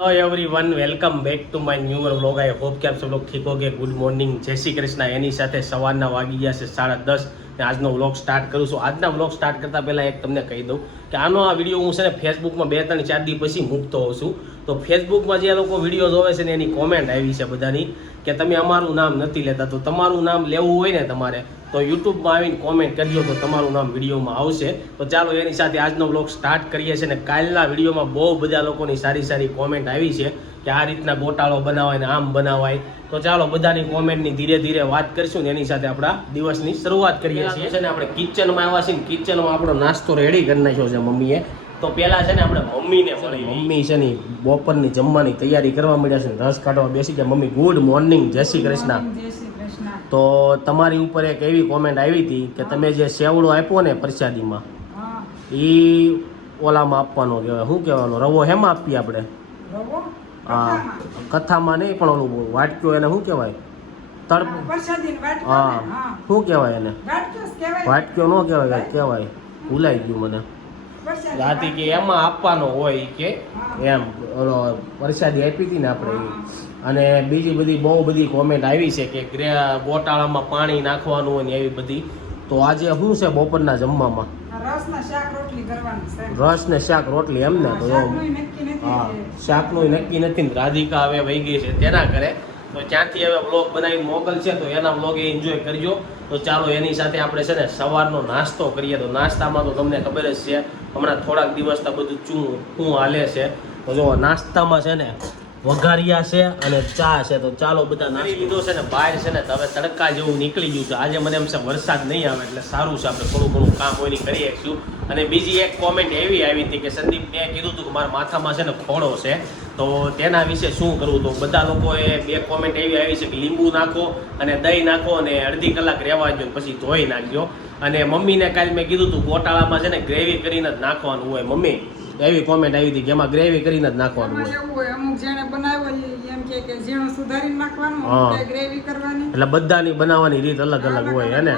Hello everyone, welcome back to my new vlog. I hope कि आप सब लोग ठीक होगे। गुड मॉर्निंग, जय श्री कृष्ण। એની સાથે સવારના વાગી ગયા છે 10:30 ને આજનો વ્લોગ સ્ટાર્ટ કરું છું। આજના વ્લોગ સ્ટાર્ટ કરતાં પહેલાં એક તમને કહી દઉં કે આનો આ વિડીયો હું છે ને ફેસબુકમાં 2-3-4 દી પછી મૂકતો હોઉં છું। તો ફેસબુકમાં જે લોકો વિડીયો જોવે છે ને એની કોમેન્ટ આવી છે બધાની કે તમે અમારું નામ નથી લેતા। તો તમારું નામ લેવું હોય ને તમારે તો યુટ્યુબમાં આવીને કોમેન્ટ કરજો તો તમારું નામ વિડીયોમાં આવશે। તો ચાલો એની સાથે આજનો વ્લોગ સ્ટાર્ટ કરીએ છીએ। ને કાલના વિડીયોમાં બહુ બધા લોકોની સારી સારી કોમેન્ટ આવી છે કે આ રીતના ગોટાળો બનાવાય ને આમ બનાવાય। તો ચાલો બધાની કોમેન્ટની ધીરે ધીરે વાત કરીશું ને એની સાથે આપણા દિવસની શરૂઆત કરીએ છીએ। છે ને આપણે કિચનમાં આવ્યા છીએ, કિચનમાં આપણો નાસ્તો રેડી કરી નાખ્યો છે મમ્મીએ। તો પહેલાં છે ને આપણે મમ્મીને મળી, મમ્મી છે ને બપોરની જમવાની તૈયારી કરવા માંડ્યા છે, રસ કાઢવા બેસી ગયા। મમ્મી ગુડ મોર્નિંગ, જય શ્રી કૃષ્ણ। તો તમારી ઉપર એક એવી કોમેન્ટ આવી હતી કે તમે જે સેવડો આપ્યો ને પ્રસાદીમાં એ ઓલામાં આપવાનો કહેવાય, શું કહેવાનો, રવો હેમાં આપીએ આપણે? હા, કથામાં નહીં પણ ઓલું વાટક્યો એને શું કહેવાય? હા, શું કહેવાય એને? વાટક્યો ન કહેવાય, કહેવાય, ભૂલાઈ ગયું મને। રાતી કે એમાં આપવાનો હોય કે એમ ઓલો પ્રસાદી આપી હતી ને આપણે એ। અને બીજી બધી બહુ બધી કોમેન્ટ આવી છે કે ગોટાળામાં પાણી નાખવાનું હોય ને એવી બધી। તો આજે શું છે બપોરના જમવામાં? રસ ને શાક રોટલી એમ ને? તો હા, શાકનું નક્કી નથી ને રાધિકા હવે વહી ગઈ છે તેના ઘરે, તો ત્યાંથી હવે વ્લોગ બનાવીને મોકલશે તો એના વ્લોગ એ એન્જોય કરજો। તો ચાલો એની સાથે આપણે છે ને સવારનો નાસ્તો કરીએ। તો નાસ્તામાં તો તમને ખબર જ છે હમણાં થોડાક દિવસથી બધું શું હાલે છે। તો જો નાસ્તામાં છે ને વઘારિયા છે અને ચા છે। તો ચાલો બધા નાસ્તો લીધો છે ને બહાર છે ને હવે તડકા જેવું નીકળી ગયું છે। આજે મને એમ છે વરસાદ નહીં આવે એટલે સારું છે, આપણે થોડું ઘણું કામ હોય ની કરી શકીશું। અને બીજી એક કોમેન્ટ એવી આવી હતી કે સંદીપ મેં કીધું હતું કે મારા માથામાં છે ને ફોડો છે તો તેના વિશે શું કરવું। તો બધા લોકોએ બે કોમેન્ટ એવી આવી છે કે લીંબુ નાખો અને દહીં નાખો અને અડધી કલાક રહેવા દો પછી ધોઈ નાખજો। અને મમ્મીને કાલે મેં કીધું હતું ગોટાળામાં છે ને ગ્રેવી કરીને જ નાખવાનું હોય મમ્મી, એવી કોમેન્ટ આવી હતી કે એમાં ગ્રેવી કરીને જ નાખવાનું હોય। એટલે બધાની બનાવવાની રીત અલગ અલગ હોય હે ને?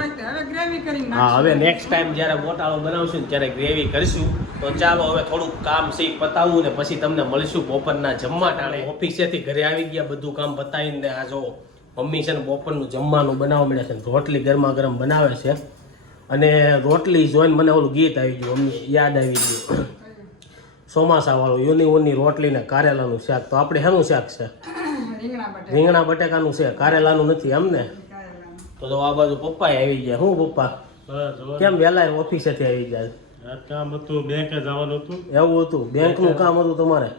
હા, હવે નેક્સ્ટ ટાઈમ જ્યારે ગોટાળો બનાવશું ને ત્યારે ગ્રેવી કરીશું। તો ચાલો હવે થોડુંક કામ છે પતાવું ને પછી તમને મળીશું બપોરના જમવા ટાણે। ઓફિસેથી ઘરે આવી ગયા, બધું કામ પતાવીને આ જો મમ્મી છે ને બપોરનું જમવાનું બનાવવા મળ્યા છે, રોટલી ગરમા ગરમ બનાવે છે। અને રોટલી જોઈને મને ઓલું ગીત આવી ગયું, મમ્મી યાદ આવી ગયું, ચોમાસા વાળું, યુનિવોની રોટલી ને કારેલાનું શાક। તો આપણે શેનું શાક છે? રીંગણા બટેકાનું છે, કારેલાનું નથી એમ ને? તો આ બાજુ પપ્પા આવી ગયા। શું પપ્પા કેમ વહેલા ઓફિસેથી આવી ગયા? કામ હતું, બેંકે જવાનું હતું। એવું હતું, બેંકનું કામ હતું તમારે?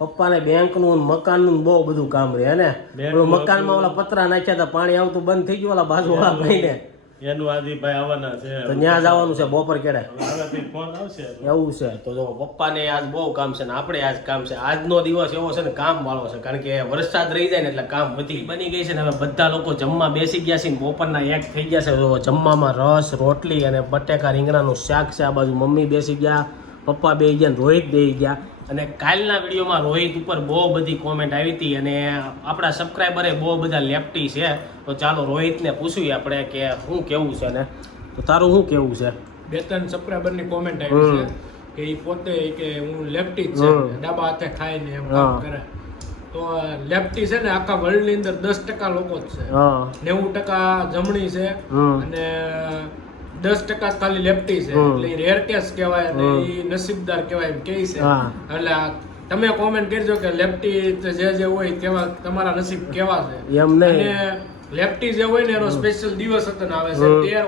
પપ્પાને બેંકનું મકાનનું બહુ બધું કામ રહે ને? ઓલું મકાનમાં ઓલા પતરા નાખ્યા હતા, પાણી આવતું બંધ થઈ ગયું ઓલા બાજુવાળા ભાઈને, એનું આદિભાઈ આવવાના છે તો ત્યાં જવાનું છે બપોર કેડે? ફોન આવશે એવું છે? તો જો પપ્પાને આજ બહુ કામ છે ને આપણે આજ કામ છે। આજનો દિવસ એવો છે ને કામ વાળો છે, કારણ કે વરસાદ રહી જાય ને એટલે કામ વધી બની ગઈ છે ને હવે બધા લોકો જમવા બેસી ગયા છે ને બપોરના 1 થઈ ગયા છે। તો જમવામાં રસ રોટલી અને બટેકા રીંગણાનું શાક છે। આ બાજુ મમ્મી બેસી ગયા, પપ્પા બેસી ગયા, રોહિત બેસી ગયા। અને કાલના વિડીયોમાં રોહિત ઉપર બહુ બધી કોમેન્ટ આવી હતી અને આપણા સબસ્ક્રાઈબરે બહુ બધા લેફ્ટી છે। તો ચાલો રોહિતને પૂછીએ આપણે કે શું કેવું છે ને? તો તારું શું કેવું છે? 2-3 સબસ્ક્રાઈબરની કોમેન્ટ આવી છે કે એ પોતે કે હું લેફ્ટી જ છે, ડાબા હાથે ખાય ને એમ કામ કરે। તો લેફ્ટી છે ને આખા વર્લ્ડની અંદર 10% લોકો જ છે, 90% જમણી છે અને 10% ખાલી લેફ્ટી છે। એટલે એ રેર કેસ કહેવાય અને એ નસીબદાર કહેવાય એમ કહે છે। એટલે તમે કોમેન્ટ કરજો કે લેફ્ટી જે હોય કેવા તમારા નસીબ કેવા છે એમ નહીં। અને લેફ્ટી જે હોય ને એનો સ્પેશિયલ દિવસ હતો આવે છે 13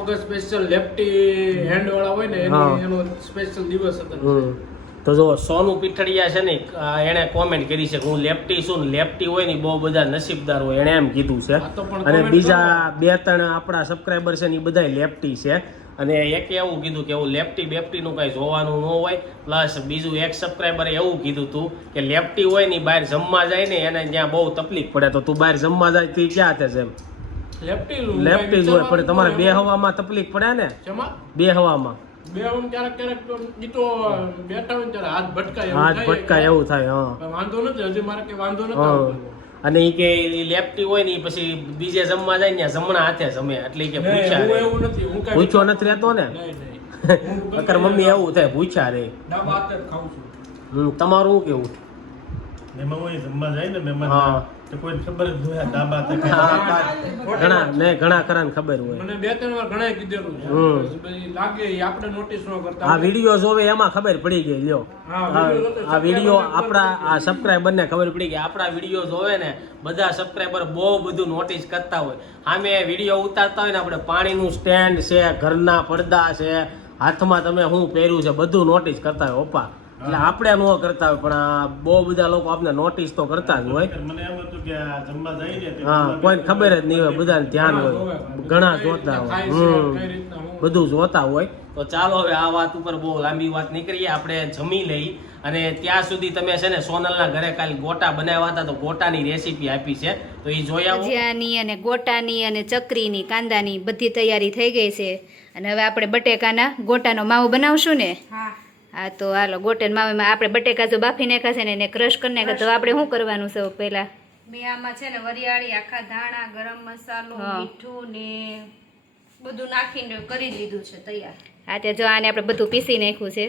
ઓગસ્ટ સ્પેશિયલ લેફ્ટી હેન્ડ વાળા હોય ને એનો સ્પેશિયલ દિવસ હતો। તો જો સોનું પીઠડિયા છે ને એણે કોમેન્ટ કરી છે કે હું લેફ્ટી છું ને લેફ્ટી હોય ને બહુ બધા નસીબદાર હોય, એણે એમ કીધું છે। અને બીજા 2-3 આપણા સબસ્ક્રાઈબર છે ને એ બધા લેફ્ટી છે। અને એક એવું કીધું કે એવું લેફ્ટી બેફ્ટીનું કાંઈ જોવાનું ન હોય। પ્લસ બીજું એક સબસ્ક્રાઈબરે એવું કીધું હતું કે લેફ્ટી હોય ને બહાર જમવા જાય ને એને ત્યાં બહુ તકલીફ પડે। તો તું બહાર જમવા જાય તે ક્યાં છે એમ? લેફ્ટી જ હોય, પણ તમારે બે હવામાં તકલીફ પડે ને? બે હવામાં ક્યારેક ગીતો બેઠા હોય ત્યારે હાથ ભટકાય એવું થાય। વાંધો નથી, હજી મારે કઈ વાંધો નથી। અને એ કે લેફ્ટી હોય ને પછી બીજે જમવા જાય ને જમણા હાથે જમે, એટલે કે પૂછ્યો નથી રહેતો ને? અકર મમ્મી એવું થાય પૂછ્યા રે। તમારું કેવું? એમાં હોય જમવા જાય ને મહેમાન હા. તો કોઈને ખબર જ ન હોય આ ડાબા હાથે ઘણા ખરાને ખબર હોય. મને 2-3 વાર ઘણાએ કીધેલું છે પછી લાગે ઈ આપણે નોટિસ ન કરતા આ વિડીયો જોવે એમાં ખબર પડી ગઈ લ્યો. આ વિડીયો આપણા આ સબસ્ક્રાઈબરને ખબર પડી ગઈ. આપણા વિડીયો જોવે ને બધા સબસ્ક્રાઈબર બહુ બધું નોટિસ કરતા હોય. સામે વિડીયો ઉતારતા હોય ને આપણે પાણીનું સ્ટેન્ડ છે, ઘરના પડદા છે, હાથમાં તમે શું પહેર્યું છે બધું નોટિસ કરતા હોય ઓપા. એટલે આપણે ન કરતા હોય પણ આ બહુ બધા લોકો આપણે નોટિસ તો કરતા જ હોય. મને એમ હતું કે આ જમવા જાય ને તે હા, કોઈને ખબર જ નહીં હોય, બધાને ધ્યાન હોય, ઘણા જોતા હોય, બધું જોતા હોય. તો ચાલો હવે આ વાત ઉપર બહુ લાંબી વાત નીકળીએ, આપણે જમી લઈ. અને ત્યાં સુધી તમે છે ને સોનલના ઘરે કાલે ગોટા બનાવ્યા હતા તો ગોટાની રેસીપી આપી છે તો એ જોઈ આવો. ભજીયાની અને ગોટાની અને ચકરીની કાંદાની બધી તૈયારી થઈ ગઈ છે અને હવે આપણે બટેકાના ગોટાનો માવો બનાવશું ને. હા તો હાલો ગોટાના માવામાં આપણે બટેકા જો બાફી નાખ્યા છે ને એને ક્રશ કરી નાખ્યા તો આપણે શું કરવાનું છે પહેલા? મેં આમાં છે ને વરિયાળી, આખા ધાણા, ગરમ મસાલો, હા. મીઠું ને બધું નાખીને કરી લીધું છે તૈયાર. હા તે જો આને આપણે બધું પીસી નાખ્યું છે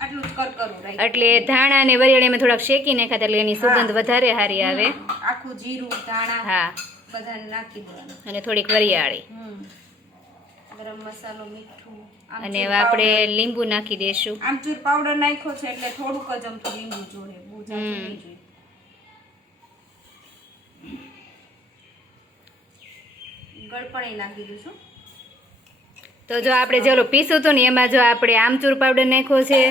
આટલું જ કરકરું રાખ્યું. એટલે ધાણા અને વરિયાળીમાં થોડાક શેકી નાખ્યા એટલે એની સુગંધ વધારે સારી આવે. આખું જીરું, ધાણા હા બધાને નાખી દેવાનું. અને થોડીક વરિયાળી ગરમ મસાલો, મીઠું, અને હવે આપણે લીંબુ નાખી દઈશું. આમચૂર પાવડર નાખ્યો છે એટલે થોડુંક જ અમથું લીંબુ જોઈએ, બહુ જાજુ નહીં જોઈએ. ગળપણી નાખી દઉં છું. તો જો આપણે જેલો પીસું હતું ને એમાં જો આપણે આમચૂર પાવડર નાખ્યો છે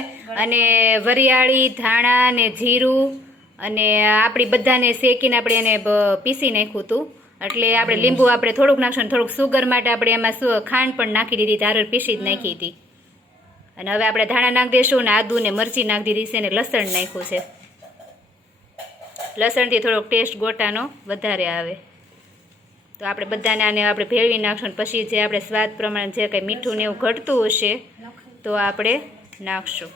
અને વરિયાળી, ધાણા ને જીરું અને આપણી બધાને શેકીને આપણે એને પીસી નાખ્યું હતું. એટલે આપણે લીંબુ આપણે થોડુંક નાખશું ને થોડુંક સુગર માટે આપણે એમાં ખાંડ પણ નાખી દીધી, ચાર પીસી જ નાખી હતી. અને હવે આપણે ધાણા નાખી દઈશું ને આદુ ને મરચી નાખી દીધી છે ને લસણ નાખ્યું છે. લસણથી થોડોક ટેસ્ટ ગોટાનો વધારે આવે. તો આપણે બધાને આને આપણે ભેળવી નાખશું ને પછી જે આપણે સ્વાદ પ્રમાણે જે કંઈ મીઠું ને એવું ઘટતું હશે તો આપણે નાખશું.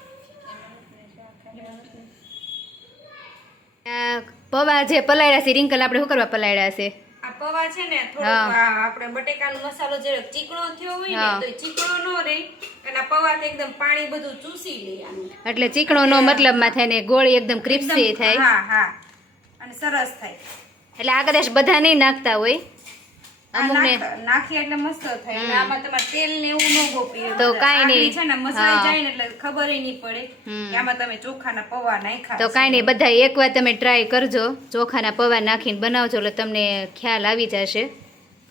પૌવા જે પલાળ્યા છે રિંકલ આપણે શું કરવા પલાળ્યા છે? આ પૌવા છે ને થોડુંક આપણે બટેકાનો મસાલો જે ચીકણો થયો હોય ને તો એ ચીકણો ન રહે અને આ પૌવા એકદમ પાણી બધું ચૂસી લે આનું. એટલે ચીકણો નો મતલબમાં થાય ને ગોળી એકદમ ક્રિસ્પી થાય. હા હા અને સરસ થાય. એટલે આ કદાચ બધા નહીં નાખતા હોય, અમુકને નાખી એટલે મસ્ત થાય. અને આમાં તમારે તેલ ને એવું ન ગોપી તો કાંઈ નહીં. છે ને મસાઈ જાય ને એટલે ખબર નહીં પડે કે આમાં તમે ચોખાના પૌવા નાખ્યા. તો કાંઈ નહીં, બધા એકવાર તમે ટ્રાય કરજો, ચોખાના પૌવા નાખીને બનાવજો એટલે તમને ખ્યાલ આવી જશે.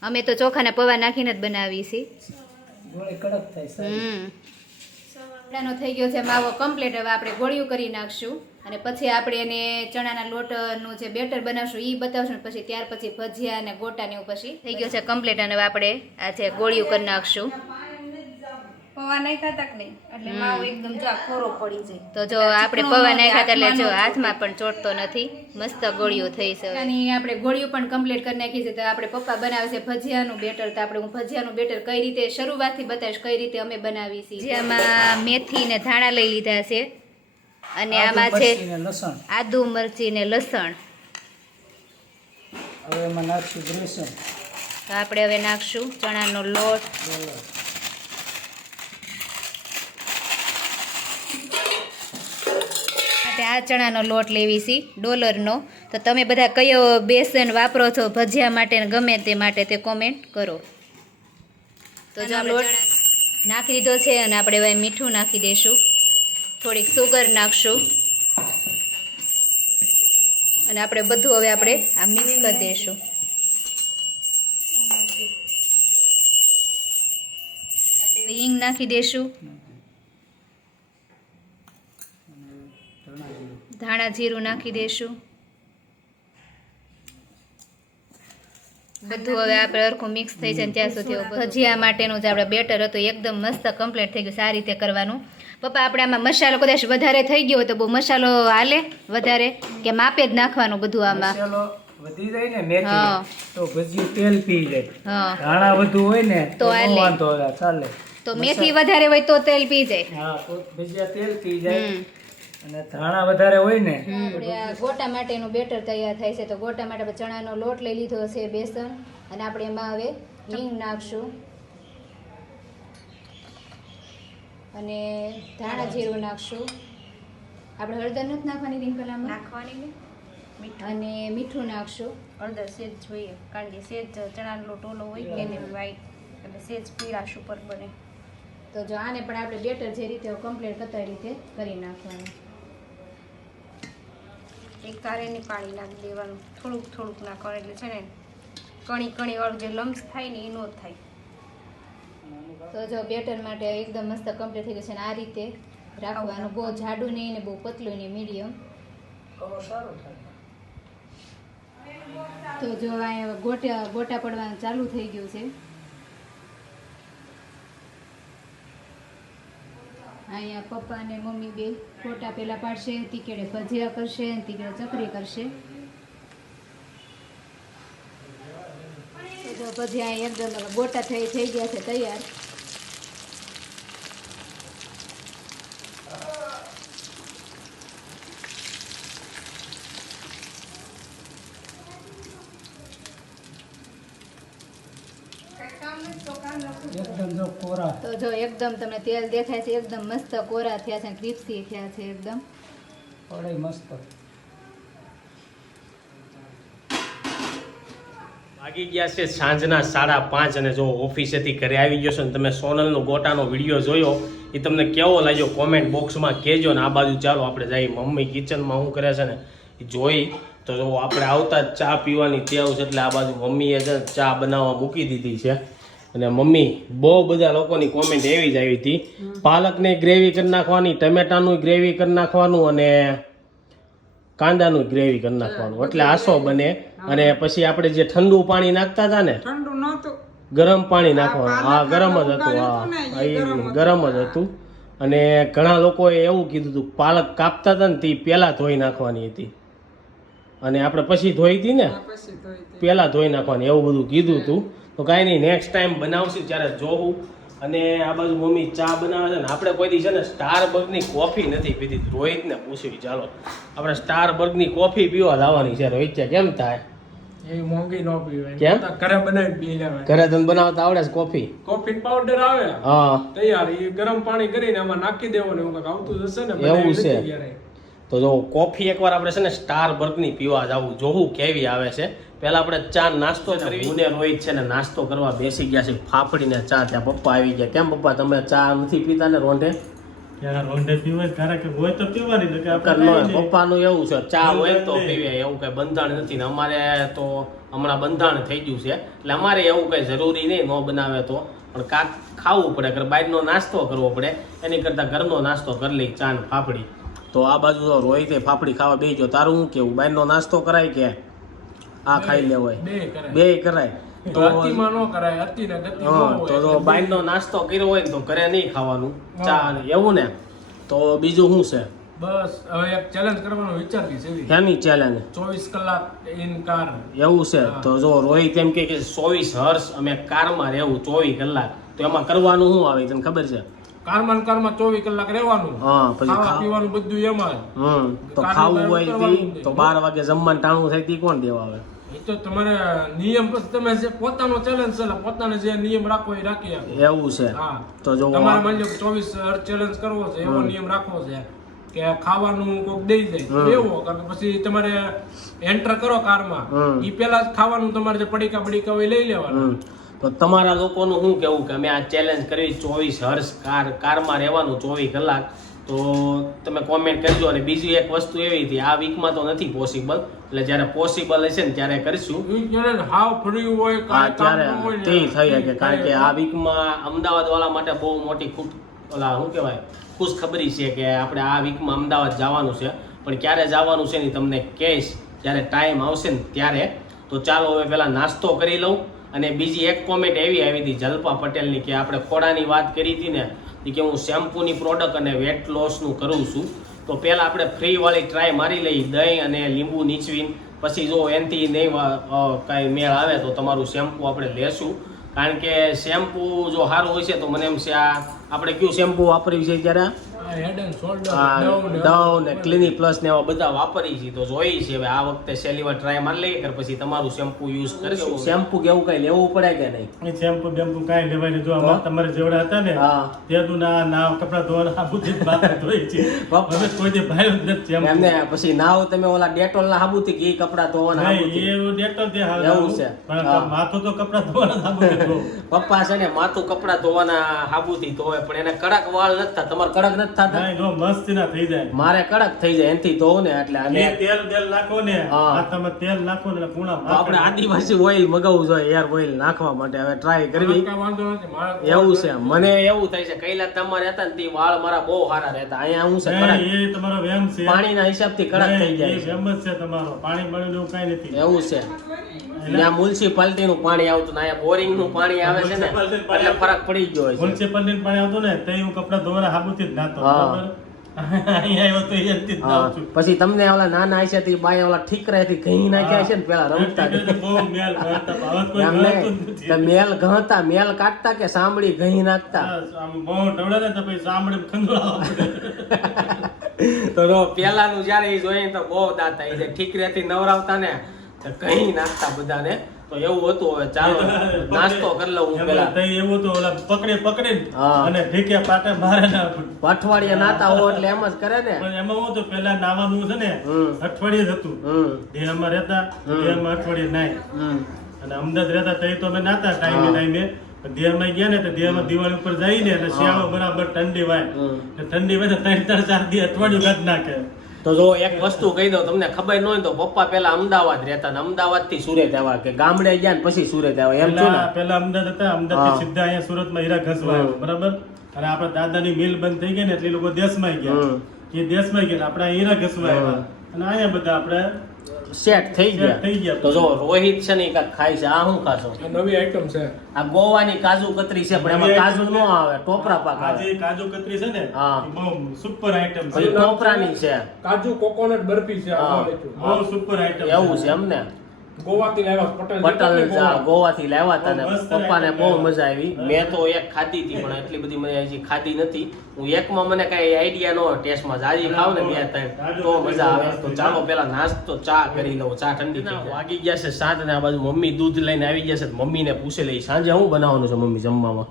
અમે તો ચોખાના પૌવા નાખીને જ બનાવીએ છીએ. નો થઈ ગયો છે માવો કમ્પ્લીટ. હવે આપણે ગોળિયું કરી નાખશું અને પછી આપણે એને ચણાના લોટનું જે બેટર બનાવશું એ બતાવશું ને પછી ત્યાર પછી ભજીયા અને ગોટા ને એવું પછી થઈ ગયો છે કમ્પ્લીટ. અને હવે આપણે આ જે ગોળિયું કરી નાખશું. પૌવા નાખ્યા તક નહીં એટલે માવો એકદમ જો કોરો પડી જાય. તો જો આપણે પૌવા નાખ્યા હતા એટલે જો હાથમાં પણ ચોટતો નથી, મસ્ત ગોળિયું થઈ છે. અને આપણે ગોળિયું પણ કમ્પ્લીટ કરી નાખી છે. તો આપણે પપ્પા બનાવે છે ભજીયાનું બેટર. તો આપણે હું ભજીયાનું બેટર કઈ રીતે શરૂઆતથી બતાવીશ કઈ રીતે અમે બનાવી છીએ. જેમાં મેથી ને ધાણા લઈ લીધા છે અને આમાં છે આદુ, મરચી ને લસણ. હવે એમાં નાખશું બેસન. તો આપણે હવે નાખશું ચણાનો લોટ. આ ચણાનો લોટ લેવી છે ડોલરનો. તો તમે બધા કયો બેસન વાપરો છો ભજીયા માટે ને ગમે તે માટે તે કોમેન્ટ કરો. તો જો લોટ નાખી દીધો છે અને આપણે હવે મીઠું નાખી દઈશું, થોડીક સુગર નાખશું અને આપણે બધું હવે આપણે આ મિક્સ કરી દઈશું. આપણે હિંગ નાખી દઈશું, ધાણા જીરું નાખી દઈશું. બધું હવે આપણે હરખું મિક્સ થઈ જાય ત્યાં સુધી ભજીયા માટેનું જે આપણે બેટર હતું એકદમ મસ્ત કમ્પ્લીટ થઈ ગયું. સારી રીતે કરવાનું. પપ્પા આપણે આમાં મસાલો કદાચ વધારે થઈ ગયો તો બહુ મસાલો હાલે વધારે કે માપે જ નાખવાનું બધું આમાં? મસાલો વધી જાય ને મેથી તો ભજીયું તેલ પી જાય. ધાણા વધુ હોય ને તો વાંધો આવે, ચાલે. તો મેથી વધારે હોય તો તેલ પી જાય. હા તો ભજીયા તેલ પી જાય. અને ધાણા વધારે હોય ને આપણે આ ગોટા માટેનું બેટર તૈયાર થાય છે. તો ગોટા માટે આપણે ચણાનો લોટ લઈ લીધો છે, બેસન, અને આપણે એમાં હવે હિંગ નાખશું અને ધાણા જીરું નાખશું આપણે હળદર નથી નાખવાની રિંકલામાં નાખવાની ને મીઠું અને મીઠું નાખશું. હળદર સેજ જોઈએ કારણ કે સેજ ચણાનો લોટ ઓલો હોય કે ને વ્હાઈટ એટલે સેજ પીળાશ ઉપર બને. તો જો આને પણ આપણે બેટર જે રીતે કમ્પ્લીટ કરતા એ રીતે કરી નાખવાનું. એક તારેને પાણી નાખી દેવાનું, થોડુંક થોડુંક નાખવાનું એટલે છે ને કણી કણી વાળું જે લમ્સ થાય ને એ નો થાય. તો જો બેટર માટે એકદમ મસ્ત કમ્પ્લીટ થઈ ગયું છે. અને આ રીતે રાખવાનું, બહુ જાડું નહીં ને બહુ પતલું નહીં, મીડિયમ. તો જો અહીંયા ગોટા પડવાનું ચાલુ થઈ ગયું છે. અહીંયા પપ્પા અને મમ્મી બે ગોટા પેલા પાડશે, તીકેડે ભજીયા કરશે અને તીકેડે ચકરી કરશે. તો જો ભજીયા એકદમ ગોટા થઈ ગયા છે તૈયાર. એકદમ જો કોરા. તો જો એકદમ તમને તેલ દેખાય છે, એકદમ મસ્ત કોરા થયા છે, ક્રિસ્પી થયા છે એકદમ. પડે મસ્ત. વાગી ગયા છે સાંજના 5:30 અને જો ઓફિસેથી ઘરે આવી ગયો છો ને તમે સોનલનો ગોટાનો વિડીયો જોયો એ તમને કેવો લાગ્યો કોમેન્ટ બોક્સમાં કહેજો. ને આ બાજુ ચાલો આપણે જઈએ મમ્મી કિચનમાં શું કરે છે ને એ જોઈ. તો જો આપણે આવતા જ ચા પીવાની ટેવ છે એટલે આ બાજુ મમ્મીએ છે ચા બનાવવા મૂકી દીધી છે. અને મમ્મી બહુ બધા લોકોની કોમેન્ટ એવી જ આવી હતી, પાલકને ગ્રેવી કરી નાખવાની, ટમેટાનું ગ્રેવી કરી નાખવાનું અને કાંદાનું ગ્રેવી કરી નાખવાનું એટલે આસો બને. અને પછી આપણે જે ઠંડુ પાણી નાખતા હતા ને, ગરમ પાણી નાખવાનું. હા ગરમ જ હતું. હા ગરમ જ હતું. અને ઘણા લોકોએ એવું કીધું હતું પાલક કાપતા હતા ને તે પહેલા ધોઈ નાખવાની હતી અને આપણે પછી ધોઈ હતી ને પહેલા ધોઈ નાખવાની, એવું બધું કીધું હતું. તો કાંઈ નહીં, નેક્સ્ટ ટાઈમ બનાવશું ત્યારે જોવું. અને આ બાજુ મમ્મી ચા બનાવે છે ને આપણે કોઈ દી છે ને સ્ટારબર્ગની કોફી નથી પીધી. રોહિતને પૂછવી ચાલો, આપણે સ્ટારબર્ગની કોફી પીવા લાવવાની છે. રોહિત કેમ થાય? એ મોંઘી નો પીવાય. કેમ? ઘરે બનાવી પી લેવાય. ઘરે તને બનાવતા આવડે છે કોફી? કોફી પાવડર આવે હા તૈયાર, એ ગરમ પાણી કરીને એમાં નાખી દેવાનું, એવું કંઈક આવતું જશે ને. એવું છે. તો જો કોફી એકવાર આપણે છે ને સ્ટારબર્ગની પીવા જવું, જોવું કેવી આવે છે. પહેલા આપણે ચા નાસ્તો કરવી. હું ને રોહિત છે ને નાસ્તો કરવા બેસી ગયા છે, ફાફડીને ચા. ત્યાં પપ્પા આવી ગયા. કેમ પપ્પા તમે ચા નથી પીતા ને રોંઢે? ત્યાં રોંઢે પીવાય કારણ કે હોય તો પીવાની ને કે આપણે પપ્પાનું એવું છે ચા હોય તો પીવે, એવું કઈ બંધાણ નથી. ને અમારે તો હમણાં બંધાણ થઈ ગયું છે એટલે અમારે એવું કઈ જરૂરી નહીં, ન બનાવે તો પણ કાંક ખાવું પડે, બહારનો નાસ્તો કરવો પડે એની કરતા ઘરનો નાસ્તો કરી લઈ, ચા ને ફાફડી. તો આ બાજુ તો રોહિતે ફાફડી ખાવા બેસી ગયો. તારું શું કેવું, બહારનો નાસ્તો કરાય કે આ ખાઈ લેવાય? બે કરાય. તો જો બહારનો નાસ્તો કર્યો હોય ને તો ઘરે નહીં ખાવાનું, ચા એવું ને. તો બીજું શું છે? બસ હવે એક ચેલેન્જ કરવાનો વિચારી છે. એની ચેલેન્જ 24 કલાક ઇન કાર. એવું છે. તો જો રોહિત એમ કે 24 હર્ષ અમે કારમાં રહેવું 24 કલાક. તો એમાં કરવાનું શું આવે તને ખબર છે? કારમાં 24 કલાક રહેવાનું. હા પછી ખાવા પીવાનું બધું એમાં. તો ખાવું હોય તો 12 વાગે જમવાનું ટાણું થાય તે કોણ દેવા આવે? એ તો તમારે નિયમ પછી તમે જે પોતાનો ચેલેન્જ છે પોતાને જે નિયમ રાખવો એ રાખી આપો. એવું છે. હા તો જો તમારે માની લો 24 હર્ષ ચેલેન્જ કરવો છે, એવો નિયમ રાખવો છે કે ખાવાનું કોક દઈ જાય એવો. કારણ કે પછી તમારે એન્ટર કરો કારમાં ઈ પહેલા જ ખાવાનું તમારે જે પડીકા હોય લઈ લેવાનું. તો તમારા લોકોનું શું કેવું કે અમે આ ચેલેન્જ કરવી 24 હર્ષ કારમાં રહેવાનું 24 કલાક? તો તમે કોમેન્ટ કરજો. અને બીજી એક વસ્તુ એવી હતી, આ વીકમાં તો નથી પોસિબલ, એટલે જ્યારે પોસિબલ હશે ને ત્યારે કરીશું. હાવ ફ્રી હોય ત્યારે તે થઈ શકે, કારણ કે આ વીકમાં અમદાવાદ વાળા માટે બહુ મોટી શું કહેવાય ખુશખબરી છે કે આપણે આ વીકમાં અમદાવાદ જવાનું છે. પણ ક્યારે જવાનું છે ને તમને કહીશ જ્યારે ટાઈમ આવશે ને ત્યારે. તો ચાલો હવે પહેલાં નાસ્તો કરી લઉં. અને બીજી એક કોમેન્ટ એવી આવી હતી જલ્પા પટેલની કે આપણે ખોડાની વાત કરી હતી ને કે હું શેમ્પૂની પ્રોડક્ટ અને વેટ લોસનું કરું છું. તો પહેલાં આપણે ફ્રીવાળી ટ્રાય મારી લઈ, દહીં અને લીંબુ નીચવીને. પછી જો એનાથી નહીં કાંઈ મેળ આવે તો તમારું શેમ્પૂ આપણે લેશું. કારણ કે શેમ્પૂ જો સારું હોય છે તો મને એમ છે આ આપણે કયું શેમ્પૂ વાપર્યું છે ત્યારે? હેડ એન્ડ શોલ્ડર દવ ને ક્લિનિક પ્લસ ને એવા બધા વાપરી છે તો જોઈ છે હવે આ વખતે છેલ્લી વાર ટ્રાય મારી લઈએ કે પછી તમારું શેમ્પુ યુઝ કરશું શેમ્પુ કેવું કઈ લેવું પડે કે નહીં એ શેમ્પુ બેમ્પુ કાંઈ લેવાય નહીં. જો આમાં તમારે જેવડા હતા ને હા. તેનું ના કપડા ધોવાના સાબુથી જ માથે ધોઈ છે. હવે કોઈ દી ભાઈ જ નથી શેમ્પુ. એમને પછી નાવ તમે ઓલા ડેટોલ ના સાબુથી કે ઈ કપડા ધોવાના નહીં, સાબુથી? એવું ડેટોલ થી હાલ એવું છે. પણ હા. માથું તો કપડા ધોવાના સાબુથી ધો. પપ્પા છે ને માથું કપડા ધોવાના સાબુથી ધોવે પણ એને કડક વાળ નથી થતા. તમારે કડક નથી થતા? નહીં, જો મસ્તી ના થઈ જાય. મારે કડક થઈ જાય એનથી ધોવું ને એટલે અને એ તેલ નાખો ને હા. હાથમાં તેલ નાખો ને એટલે પૂણા તો આપણે આદિવાસી ઓઇલ મગાવવું જોઈએ હેર ઓઇલ નાખવા માટે હવે ટ્રાય કરવી વાંધો નથી મારે એવું છે મને એવું થાય છે કૈલાસ તમારે હતા ને તે વાળ મારા બહુ સારા રહેતા અહીંયા હું છે કડક એ તમારો વેમ છે. પાણીના હિસાબથી કડક થઈ નહીં, જાય એ વેમ જ છે તમારો. પાણી બળ્યું એવું કાંઈ નથી. છે એવું છે ત્યાં મ્યુનિસિપાલિટી નું પાણી આવતું ને અહીંયા બોરિંગ નું પાણી આવે છે ને એટલે ફરક પડી ગયો છે મ્યુનિસિપાલિટી નું પાણી આવતું ને તો હું કપડા ધોવાના સાબુથી જ નાતો. હા. બરાબર? અહીંયા આવ્યો તો એનથી જ હા. નાઉં છું. પછી તમને ઓલા નાના હશે તે બાય ઓલા ઠીકરાથી ઘી નાખ્યા છે ને પેલા રમતા એટલે તો બહુ મેલ કરતા. હવે કોઈ એમને ગણતું જ નથી. તો મેલ ઘતા મેલ કાઢતા કે સાંભળી ઘી નાખતા બસ, આમ બહુ ઢવળે ને તો પછી સાંભળીને ખંજવાળવા પડે. તો પેલાનું જયારે એ જોઈએ ને તો બહુ દાંત આવી જાય ઠીકરેથી નવરાવતા ને તો ઘી નાખતા બધાને તો એવું હતું હવે ચાલો નાસ્તો કરી લઉં હું પેલા એમાં તઈ એવું તો ઓલા પકડીને હા. અને ઢીક્યા પાટે મારે ના પડે. અઠવાડિયે નાતા હો એટલે એમ જ કરે ને પણ એમાં હું તો પેલા નાવાનું છે ને હમ. અઠવાડિયે જ હતું. હમ દેહમાં રહેતા દેહમાં અઠવાડિયે નાય હમ અને અમદાવાદ રહેતા તઈ તો અમે નાતા ટાઈમે દેહમાં ગયા ને તો દેહમાં દિવાળી ઉપર જઈને એટલે શિયાળો બરાબર ઠંડી વાય હમ. એટલે ઠંડી વાય તો 3-4 દી અઠવાડિયું કાઢ નાખે. તો જો એક વસ્તુ કહી દઉં તમને ખબર ન હોય તો પપ્પા પેલા અમદાવાદ રહેતા ને અમદાવાદ થી સુરત આવ્યા કે ગામડે ગયા ને પછી સુરત આવ્યા એમ છું ને પેલા અમદાવાદ હતા અમદાવાદ હા. સીધા અહીંયા સુરતમાં હીરા ઘસવા આવ્યા, બરાબર. અને આપણા દાદાની મિલ બંધ થઈ ગઈ ને એટલે એ લોકો દેશમાં ગયા. એ દેશમાં ગયા ને આપણે અહીંયા હીરા ઘસવા આવ્યા અને અહીંયા બધા આપણે સેટ થઈ set થઈ ગયા ગયા. તો જો રોહિત છે ને એ કાંઈક ખાય છે આ શું ખાશો આ નવી આઈટમ છે આ ગોવાની કાજુ કતરી છે પણ એમાં કાજુ ન આવે ટોપરા પાક આ આવે જે કાજુ કતરી છે ને હા. એ બહુ સુપર આઈટમ છે. પછી ટોપરાની છે કાજુ કોકોનટ બરફી છે હા. બહુ સુપર આઈટમ એવું છે એમને ગોવાથી લાવ્યા પટેલ પટલ ગોવાથી લાવ્યા હતા ને બહુ મસ્ત પપ્પાને item બહુ લાવ્યા. મજા આવી મેં તો એક ખાધી હતી પણ એટલી બધી મને હજી ખાધી નથી હું એકમાં મને કઈ આઈડિયા ન હોય ટેસ્ટમાં જાજી ખાવ ને બે ત્રણ તો મજા આવે તો ચાલો પેલા નાસ્તો ચા કરી લઉં ચા ઠંડી થઈ જાય. વાગી ગયા છે 7 ને આ બાજુ મમ્મી દૂધ લઈને આવી ગયા છે મમ્મીને પૂછે લઈ સાંજે શું બનાવવાનું છે મમ્મી જમવામાં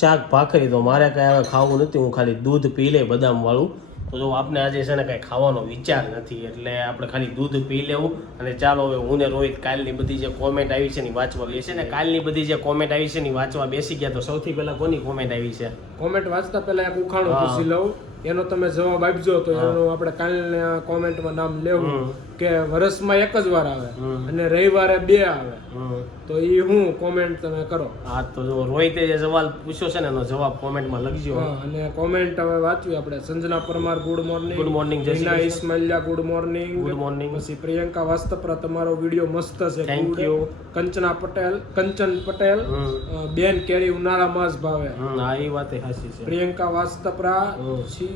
શાક ભાખરી તો મારે કઈ હવે ખાવું નથી હું ખાલી દૂધ પી લે બદામ વાળું તો જો આપણે આજે છે ને કઈ ખાવાનો વિચાર નથી એટલે આપણે ખાલી દૂધ પી લેવું અને ચાલો હવે હું ને રોહિત કાલની બધી જે કોમેન્ટ આવી છે ને વાંચવા બેસે ને કાલની બધી જે કોમેન્ટ આવી છે ને વાંચવા બેસી ગયા તો સૌથી પહેલા કોની કોમેન્ટ આવી છે કોમેન્ટ વાંચતા પહેલા એક ઉખાણું હા. પૂછી લઉં એનો તમે જવાબ આપજો તો એનું આપણે કાલના કોમેન્ટમાં નામ લેવું કે વર્ષમાં એક જ વાર આવે અને રવિવારે 2 આવે તો એ હું કોમેન્ટ તમે કરો હા તો જો રોહિતે જે સવાલ પૂછ્યો છે ને એનો જવાબ કોમેન્ટમાં લખજો હા, અને કોમેન્ટ હવે વાંચવી આપણે Sanjana Parmar good morning Good morning, જય Shri Reena Krishna. Ismailia good morning good morning પછી પ્રિયંકા વાસ્તપરા તમારો વિડિયો મસ્ત છે Thank good. you. કંચન પટેલ બેન કેરી ઉનાળા માસ ભાવે હા એ વાત સાચી છે પ્રિયંકા વાસ્તપરા છી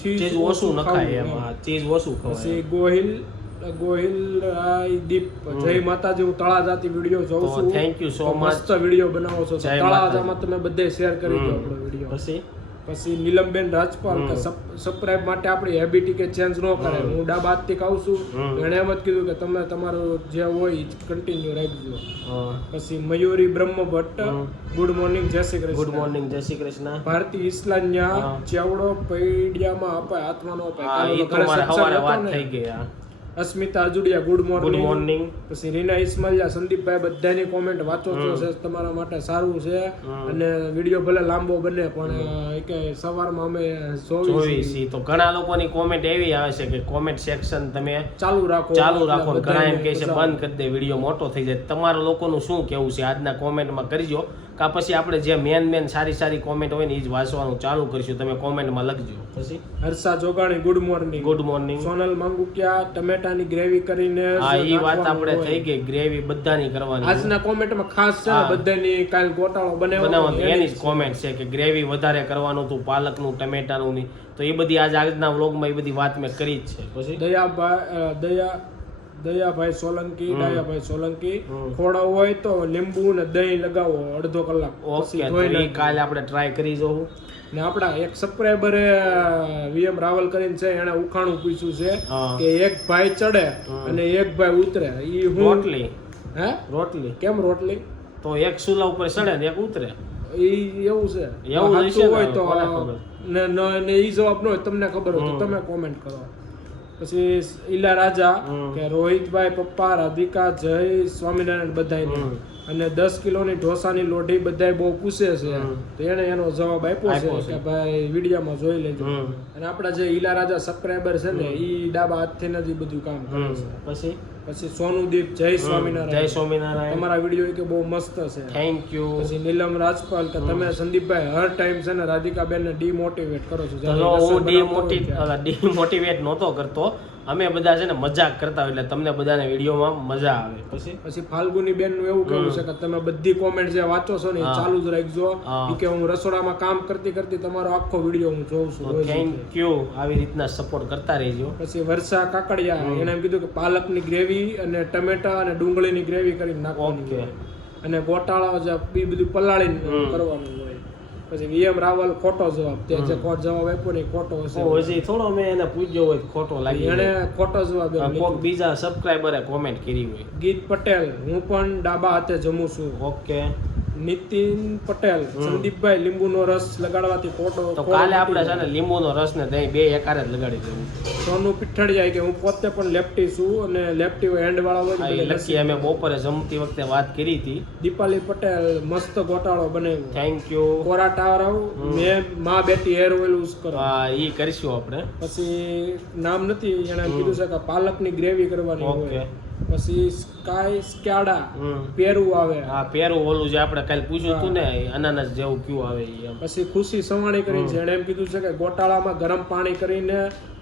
ચીઝ ઓછું નખાય એમ હા ચીઝ ઓછું ખવાય પછી ગોહિલ દીપ જય માતાજી હું તળાજાથી વિડિયો જોઉં તો છું thank you so much. મસ્ત વિડિયો બનાવો છો તો જય તળાજામાં તમે બધે શેર કરી દો આપણો વિડિયો પછી પછી નીલમબેન રાજપાલ કે સબસ્ક્રાઇબ માટે આપણી હેબિટ કે ચેન્જ ન કરે હું ડાબા હાથથી ખાઉં છું એણે એમ જ કીધું કે તમે તમારું જે હોય એ કન્ટિન્યુ રાખજો પછી મયુરી બ્રહ્મ ભટ્ટ ગુડ મોર્નિંગ જય શ્રી ગુડ કૃષ્ણ મોર્નિંગ જય શ્રી કૃષ્ણ ભારતી ઇસ્લાન્યા ચેવડો પૈડિયામાં અપાય આત્માનો હા અપાય એ તો મારે સવારે વાત થઈ ગઈ હા Asmita Ajudiya good good morning morning પછી રીના ઇસ્માઇલિયા સંદીપભાઈ બધાની કોમેન્ટ વાંચો છો છે તમારા માટે સારું છે અને વિડીયો ભલે લાંબો બને પણ કે સવારમાં અમે જોઈ જોઈશ ઈ તો ઘણા લોકોની કોમેન્ટ એવી આવે છે કે કોમેન્ટ સેક્શન તમે ચાલુ રાખો ચાલુ રાખો એટલે ઘણા એમ કહે છે બધાને બંધ કરી દે વિડીયો મોટો થઈ જાય તમારા લોકોનું શું કેવું છે આજના કોમેન્ટમાં કરજો કા પછી આપણે જે મેન સારી કોમેન્ટ હોય ને એ જ વાંચવાનું ચાલુ કરીશું તમે કોમેન્ટમાં લખજો પછી Harsha Jogani good morning good morning Sonal Mangukiya ટમેટાની ગ્રેવી કરીને હા એ વાત નાખવાનું આપણે હોય. થઈ ગઈ ગ્રેવી બધાની કરવાની આજના કોમેન્ટમાં ખાસ છે ને બધાની કાલ ગોટાળો બનાવવાની એની જ બનાવવાનો કોમેન્ટ છે કે ગ્રેવી વધારે કરવાનું હતું પાલકનું ટમેટાનું ની તો એ બધી આજના વ્લોગમાં એ બધી વાત મેં કરી જ છે પછી દયાભાઈ સોલંકી ખોડા હોય તો લીંબુ ને દહીં લગાવો અડધો કલાક પછી ઓકે તો ધોઈ એ નાખજો. કાલે આપણે ટ્રાય કરી જોવું ને આપણા એક સબસ્ક્રાઇબરે વીએમ રાવલ કરીને છે, એને ઉખાણું પૂછ્યું છે હા. કે એક ભાઈ ચડે અને એક ભાઈ ઉતરે. ઈ હું રોટલી હે રોટલી કેમ રોટલી? તો એક સુલા ઉપર ચડે ને એક ઉતરે. ઈ એવું છે. એવું સાચું હશે ને, હોય તો કોને ખબર? ને ઈ જવાબ ન હોય તમને ખબર હોય તો તમે કોમેન્ટ કરો. પછી ઈલા રાજા કે રોહિતભાઈ પપ્પા રાધિકા જય સ્વામિનારાયણ બધાયને અને 10 કિલોની ઢોસાની લોઢી બધાય બહુ પૂછે છે, તો એને એનો જવાબ આપ્યો છે કે ભાઈ વિડીયોમાં જોઈ લેજો. અને આપણા જે ઈલા રાજા સબસ્ક્રાઇબર છે ને ઈ ડાબા હાથથી જ બધું કામ કરે છે. પછી પછી સોનુદીપ જય સ્વામિનારાયણ, જય સ્વામિનારાયણ, તમારા વિડીયો કે બહુ મસ્ત છે. Thank you. પછી નીલમ રાજપાલ કે તમે સંદીપભાઈ હર ટાઈમ છે ને રાધિકાબેન ને ડીમોટિવેટ કરો છો. તો જ્યારે હું રસોઈ બનાવતા હોય ડીમોટિવેટ નહોતો કરતો, અમે બધા છે ને મજાક કરતા હોય એટલે તમને બધાને વિડીયોમાં મજા આવે. પછી પછી ફાલ્ગુની બેન નું એવું કેવું છે કે તમે બધી કોમેન્ટ જે વાંચો છો ને એ ચાલુ જ રાખજો. ઈ કે હું રસોડામાં કામ કરતી કરતી તમારો આખો વિડીયો હું જોઉં છું રોજ. થેન્ક યુ, આવી રીતના સપોર્ટ કરતા રહેજો. પછી વર્ષા કાકડિયા એને એમ કીધું કે પાલકની ગ્રેવી અને ટમેટા અને ડુંગળીની ગ્રેવી કરીને નાખવાની ઓકે. હોય. અને ગોટાળા જે ઈ બધું પલાળીને કરવાનું હોય. પછી વીએમ રાવલ ખોટો જવાબ, તે જે જવાબ આપ્યો ને એ ખોટો હશે. હજી થોડો મેં એને પૂછ્યો હોય તો ખોટો લાગી એને ખોટો જવાબ જાય. આપ્યો. કોક બીજા સબસ્ક્રાઇબરે કોમેન્ટ કરી હોય. ગીત પટેલ હું પણ ડાબા હાથે જમું છું. ઓકે. નીતિન પટેલ સંદીપભાઈ લીંબુનો રસ લગાડવાથી ખોટો. તો કાલે આપણે છે ને લીંબુનો રસ ને દહીં બે એકારે જ લગાડી દેવું. સોનું પીઠડિયા કે હું પોતે પણ લેફ્ટી છું અને લેફ્ટી હેન્ડ વાળા હોય આ ને ઈ એટલે લકી અમે બપોરે જમતી વખતે વાત કરી હતી. દીપાલી પટેલ મસ્ત ગોટાળો બનાવ્યો. Thank you. કોરા ટાવર મેં માં બેટી હેર ઓઇલ યુઝ કરો. ઈ કરીશું આપણે. પછી નામ નથી એને કીધું છે કે પાલકની ગ્રેવી કરવાની ઓકે. હોય. પછી સ્કાય સ્ક્યાડા પેરું આવે. હા, પેરું ઓલું જે આપણે કાલે પૂછ્યું હતું ને અનાનસ જેવું ક્યુ આવે ઈ એમ. પછી ખુશી સવાણી કરીને છે એને એમ કીધું છે કે ગોટાળામાં ગરમ પાણી કરીને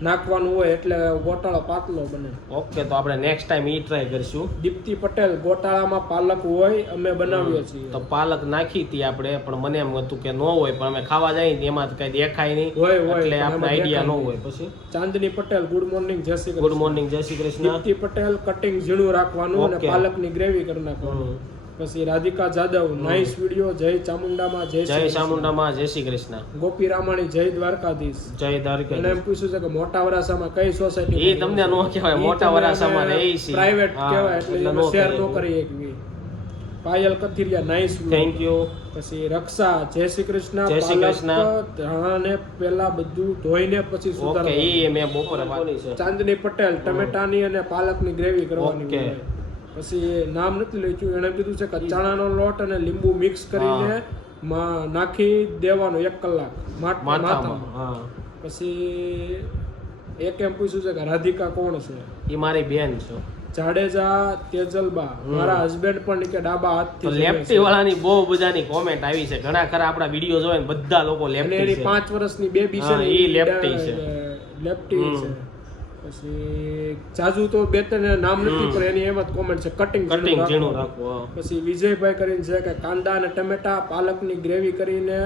નાખવાનું હોય એટલે ગોટાળો પાતળો બને. ઓકે, તો આપણે નેક્સ્ટ ટાઈમ ઈ ટ્રાય કરીશું. દીપ્તિ પટેલ ગોટાળામાં પાલક હોય અમે બનાવીએ છીએ. તો પાલક નાખી હતી આપણે, પણ મને એમ હતું કે ન હોય, પણ અમે ખાવા જઈએ ને એમાં કઈ દેખાય નહીં હોય એટલે પણ આપણે એમાં આઈડિયા ન દેખાય હોય. પછી ચાંદની પટેલ ગુડ મોર્નિંગ જય શ્રી ગુડ કૃષ્ણ. મોર્નિંગ, જય શ્રી કૃષ્ણ. દીપ્તિ પટેલ કટિંગ ઝીણું રાખવાનું અને ઓકે. પાલકની ગ્રેવી કરી નાખવાનું. પછી રાધિકા જાદવ નાઇસ વિડિયો. જય ચામુંડામાં જય જય શ્રી ચામુંડામાં જય શ્રી કૃષ્ણ. કૃષ્ણ. ગોપી રામાણી જય દ્વારકાધીશ. જય એને દ્વારકા. એમ પૂછ્યું છે કે મોટા વરાસામાં કઈ સોસાયટી એ તમને નો કહેવાય, મોટા વરાસામાં રહી છે. પ્રાઇવેટ હા, કહેવાય એટલે એટલે એમાં નો શેર કહીએ. નો કરી એકવી. Payal Kathiriya nice thank you. પછી રક્ષા જય શ્રી કૃષ્ણ. જય શ્રી કૃષ્ણ. પાલક ધાણાને પહેલા બધું ધોઈને પછી ઓકે, સુધારવાનું. ઈ મેં બપોરે વાત કરી. ચાંદની પટેલ ટમેટાની અને પાલકની ગ્રેવી કરવાની ઓકે. હોય. પછી નામ નથી લખ્યું, એને કીધું છે કે ચણાનો લોટ અને લીંબુ મિક્સ કરીને નાખી દેવાનું 1 કલાક માથામાં. માથામાં. હા, પછી એક એમ પૂછ્યું છે કે રાધિકા કોણ છે? ઈ મારી બેન છે. જાડેજા તેજલબા મારા હસબન્ડ પણ કે ડાબા તો હાથથી જમે લેફ્ટી છે. વાળાની બહુ બધાની કોમેન્ટ આવી છે. ઘણા ખરા આપણા વિડીયો જોવે ને બધા લોકો અને લેફ્ટી એની છે. 5 વર્ષની બેબી છે હા, ને ઈ લેફ્ટી છે. લેફ્ટી છે. પછી જાજુ તો બે ત્રણ નામ નથી પણ એની એમ જ કોમેન્ટ છે કટિંગ કટિંગ ઝીણું રાખવું. હા. પછી વિજયભાઈ કરીને છે કે કાંદા અને ટમેટા પાલકની ગ્રેવી કરીને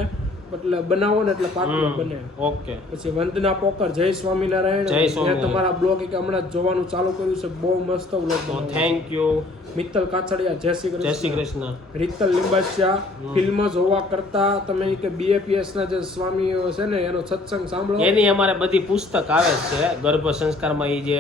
એટલે બનાવો ને એટલે પાતળો બને. ઓકે. પછી વંદના પોકર જય સ્વામિનારાયણ. જય મેં સ્વામિનારાયણ. તમારા બ્લોગ કે હમણાં જ જોવાનું ચાલુ કર્યું છે, બહુ મસ્ત બ્લોગ તો થેન્ક યુ. મિત્તલ કાછડિયા જય શ્રી જય શ્રી કૃષ્ણ. કૃષ્ણ. રીતલ લીંબાચિયા ફિલ્મ જોવા કરતા તમે કે બીએપીએસ ના જે સ્વામીઓ છે ને એનો સત્સંગ સાંભળો. એની અમારે બધી પુસ્તક આવે જ છે ગર્ભ સંસ્કારમાં. ઈ જે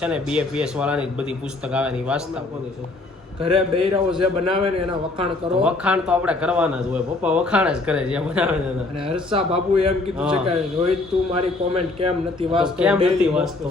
છે ને BAPS વાળાની બધી પુસ્તક આવે ને ઈ વાંચતા કોની છે. ઘરે બૈરાઓ જે બનાવે ને એના વખાણ કરો. વખાણ તો આપણે કરવાના જ હોય. પપ્પા વખાણ જ કરે જે બનાવે છે એના. અને હર્ષા બાબુ એમ કીધું છે કે રોહિત તું મારી કોમેન્ટ કેમ નથી વાંચતો? કેમ નથી Daily વાંચતો?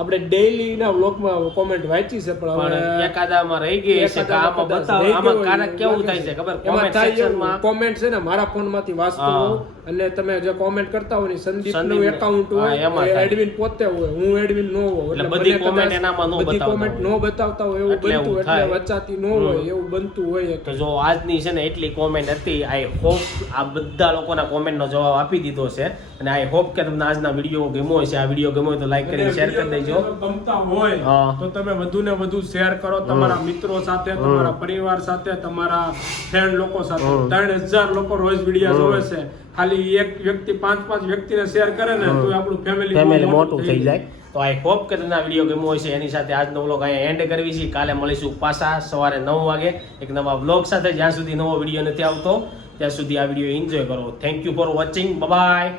આપણે ડેઈલી ના વ્લોગમાં કોમેન્ટ વાંચી છે પણ પણ હવે એકાદામાં રહી ગઈ છે કે આમાં કદાચ બતાવો. રહી આમાં ગયો ક્યારેક એવું કેવું લાગે થાય છે ખબર? એમાં કોમેન્ટ થાય એવું, સેક્શનમાં કોમેન્ટ છે ને મારા ફોન માંથી વાંચતો હા. હોઉં અને તમે જે કોમેન્ટ કરતા હોય ને સંદીપ નું સંદીપને- એકાઉન્ટ હા, હોય એમાં એ થાય. એડમિન પોતે હોય, હું એડમિન નો હોઉં એટલે એટલે બધી મને comment કદાચ એનામાં નો બધી બતાવતા comment હોય. નો બતાવતા હોય એવું એટલે બનતું એવું એટલે થાય. વચાતી નો હોય એવું બનતું હોય. તો જો આજની છે ને એટલી કોમેન્ટ હતી. આઈ હોપ આ બધા લોકોના કોમેન્ટનો જવાબ આપી દીધો છે અને આઈ હોપ કે તમને આજના વિડીયો ગમ્યો હશે. આ વિડીયો ગમ્યો હોય તો લાઈક કરીને શેર કરી દેજો. ગમતા હોય હા. તો તમે વધુ ને વધુ શેર કરો તમારા મિત્રો સાથે, તમારા પરિવાર સાથે, તમારા ફ્રેન્ડ લોકો સાથે. 3000 લોકો રોજ વિડીયો જોવે છે. ખાલી એક વ્યક્તિ 5-5 વ્યક્તિને શેર કરે ને તો આપણું ફેમિલી મોટું થઈ જાય. તો આઈ હોપ કે તમને આ વિડીયો ગમ્યો હશે. એની સાથે આજનો વ્લોગ અહીંયા એન્ડ કરવી છે. કાલે મળીશું પાછા સવારે 9 વાગે એક નવા વ્લોગ સાથે. જ્યાં સુધી નવો વિડીયો નથી આવતો ત્યાં સુધી આ વિડીયો એન્જોય કરો. Thank you for watching. By.